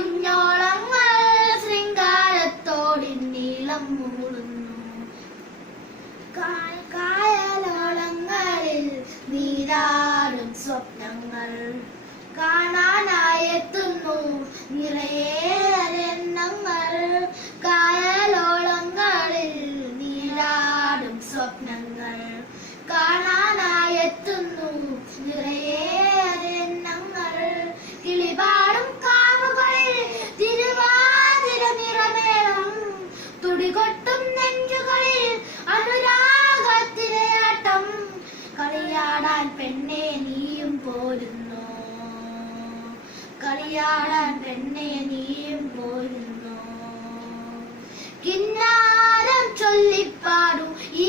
കുഞ്ഞോളങ്ങൾ ശൃംഗാരത്തോടിന്നീളം മൂളുന്നു. കായലോളങ്ങളിൽ നീരാടും സ്വപ്നങ്ങൾ കാണാനായെത്തുന്നു നിറയേറെണ്ണങ്ങൾ. കായലോളങ്ങളിൽ നീരാടും സ്വപ്നങ്ങൾ കാണാനായെത്തുന്നു നിറയേറെണ്ണങ്ങൾ. കിളിപാടും കാവുകളിൽ തിരുവാതിര നിറമേളം തുടികൊട്ടും നെഞ്ചുകളിൽ അനുരാഗത്തിരയാട്ടം. കളിയാടാൻ പെണ്ണെ നീയും പോരുന്നു, കളിയാടാൻ പെണ്ണെ നീയും പോരുന്നു. കിന്നാരം ചൊല്ലിപ്പാടു ഈ